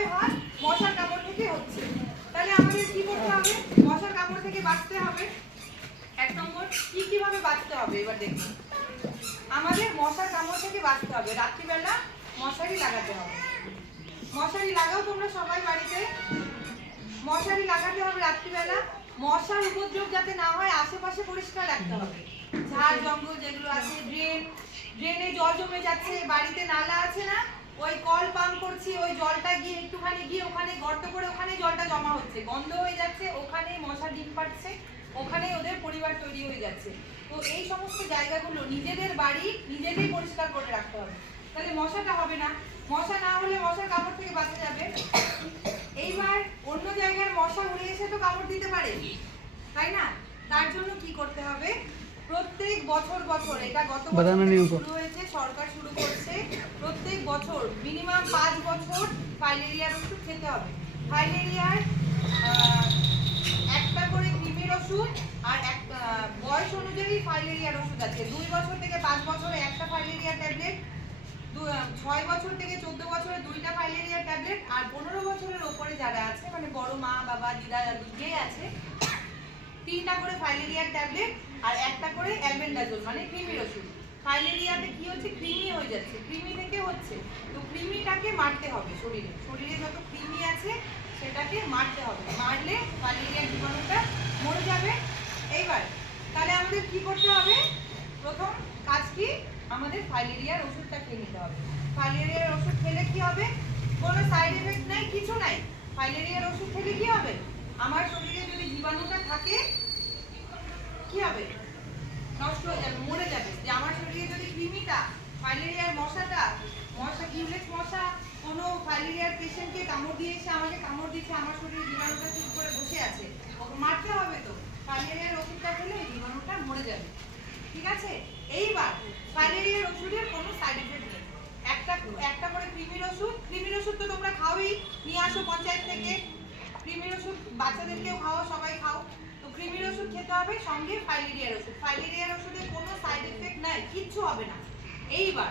কিভাবে হয়? মশার কামড় থেকে হচ্ছে। তাহলে আমাদের কি করতে হবে? মশার কামড় থেকে বাঁচতে হবে। 1 নম্বর কিভাবে বাঁচতে হবে এবার দেখুন। আমাদের মশার কামড় থেকে বাঁচতে হবে, রাত্রিবেলা মশারি লাগাতে হবে। মশারি লাগাও তোমরা সবাই বাড়িতে। মশারি লাগাতে হবে রাত্রিবেলা। মশার উপদ্রব যাতে না হয় আশেপাশে পরিষ্কার রাখতে হবে। ঝাড় জঙ্গল যেগুলো আছে, ড্রেনে জল জমে যাচ্ছে, বাড়িতে নালা আছে না, ওই কল পাম্প করছি, ওই জলটা গিয়ে একটুখানি গিয়ে ওখানে গর্ত করে ওখানে জলটা জমা হচ্ছে, গন্ধ হয়ে যাচ্ছে, ওখানেই মশা ডিম পাড়ছে, ওখানেই ওদের পরিবার তৈরি হয়ে যাচ্ছে। তো এই সমস্ত জায়গাগুলো নিজেদের বাড়ি নিজেদের পরিষ্কার করে রাখতে হবে, তাহলে মশাটা হবে না। মশা না হলে মশার কামড় থেকে বাঁচা যাবে। এইবার অন্য জায়গার মশা উড়ে এসে তো কামড় দিতে পারে, তাই না? তার জন্য কি করতে হবে? প্রত্যেক বছর এটা গত বছর শুরু হয়েছে, সরকার শুরু করছে, প্রত্যেক বছর মিনিমাম 5 বছর ফাইলেরিয়ার ওষুধ খেতে হবে। ফাইলেরিয়ার একটা করে কৃমির ওষুধ আর বয়স অনুযায়ী ফাইলেরিয়ার ওষুধ আছে। 2 বছর থেকে 5 বছরে একটা ফাইলেরিয়া ট্যাবলেট, 6 বছর থেকে 14 বছরে 2টা ফাইলেরিয়া ট্যাবলেট, আর 15 বছরের উপরে যারা আছে মানে বড় মা বাবা দিদা দাদু যে আছে 3টা করে ফাইলেরিয়ার ট্যাবলেট আর একটা করে অ্যালবেন্ডাজোল মানে কৃমির ওষুধ। ফাইলেরিয়াতে কি হচ্ছে? কৃমি হয়ে যাচ্ছে, কৃমি থেকে হচ্ছে। তো কৃমিটাকে মারতে হবে, শরীরে যত কৃমি আছে সেটাকে মারতে হবে, মারলে ফাইলেরিয়ার জীবাণুটা মরে যাবে। এইবার তাহলে আমাদের কি করতে হবে? প্রথম কাজ কি? আমাদের ফাইলেরিয়ার ওষুধটা খেয়ে নিতে হবে। ফাইলেরিয়ার ওষুধ খেলে কি হবে? কোনো সাইড এফেক্ট নাই, কিছু নাই। ফাইলেরিয়ার ওষুধ খেলে কি হবে? আমার শরীরে যদি জীবাণুটা থাকে কি হবে? নষ্ট হয়ে যাবে, মরে যাবে। যে আমার শরীরে যদি কৃমিটা, ফাইলেরিয়ার মশা কিউলেক্স মশা কোনো ফাইলেরিয়ার পেশেন্টকে কামড় দিয়ে এসে আমাকে কামড় দিচ্ছে, আমার শরীরে জীবাণুটা চুপ করে বসে আছে, ওকে মারতে হবে। তো ফাইলেরিয়ার ওষুধটা খেলে এই জীবাণুটা মরে যাবে, ঠিক আছে? এইবার ফাইলেরিয়ার ওষুধের কোনো সাইড এফেক্ট নেই। একটা করে কৃমির ওষুধ তো তোমরা খাওই, নিয়ে আসো পঞ্চায়েত থেকে। কৃমির ওষুধ বাচ্চাদেরকেও খাও, সবাই খাও। তো কৃমির ওষুধ খেতে হবে, সঙ্গে ফাইলেরিয়ার ওষুধের কোনো সাইড এফেক্ট নাই, কিচ্ছু হবে না। এইবার